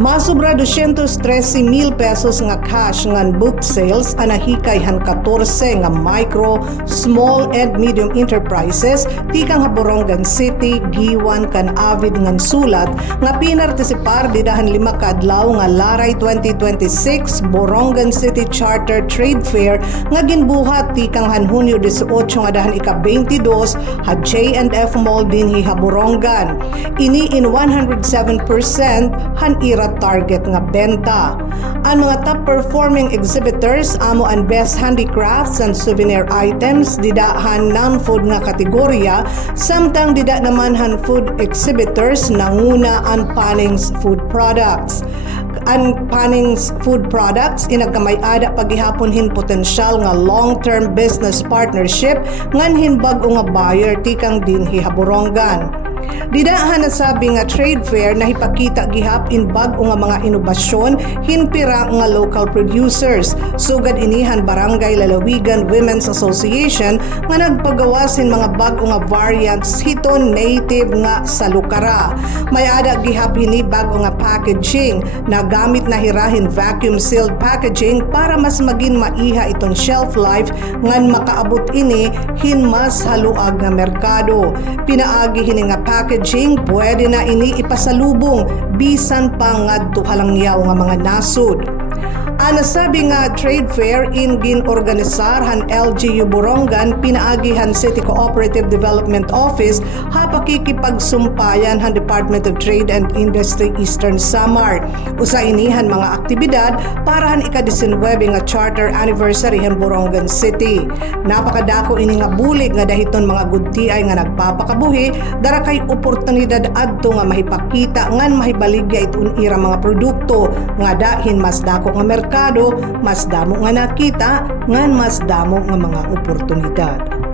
Masubra 213,000 pesos nga cash ngan book sales anahikay han 14 nga micro, small and medium enterprises tikang Haborongan City giwan kan avid ngan sulat nga pinartisipar didahan 5 ka adlaw nga Laray 2026 Borongan City Charter Trade Fair nga ginbuhat tikang han Hunyo 18 nga dahan ika-22 ha J&F Mall dinhi Haborongan. Ini in 107% han ira target nga benta. Ang mga top performing exhibitors amo ang best handicrafts and souvenir items didahan non-food nga kategorya samtang dida naman han food exhibitors nanguna ang Panings food products. Ang Panings food products inagkamay-ada paghihapon hin potensyal nga long-term business partnership ngan hin bag-o nga buyer tikang dinhi Haborongan. Didahan na sabi nga trade fair na hipakita gihap in bag-o nga mga inobasyon hinpira nga local producers. Sugad inihan Barangay Lalawigan Women's Association nga nagpagawasin mga bag-o nga variants hiton native nga sa lukara. May ada gihap hini bag-o nga packaging na gamit na hirahin vacuum sealed packaging para mas maging maiha iton shelf life ngan makaabot ini hin mas haluag nga merkado. Pinaagi hini nga packaging pwede na ini ipasalubong bisan pa ngadto halangyaw nga mga nasud. Ana sabi nga trade fair in gin-organisar han LGU Borongan pinaagihan City Cooperative Development Office ha pakikipagsumpayan han Department of Trade and Industry Eastern Samar. Usa inihan mga aktibidad para han ika-19 nga charter anniversary han Borongan City. Napakadako ini nga bulig nga dahiton mga gudtiay nga nagpapakabuhi dara kay oportunidad adto nga mahipakita ngan mahibaligya iton ira mga produkto nga dahin mas dako nga merkado, mas damo nga nakita, ngan mas damo nga mga oportunidad.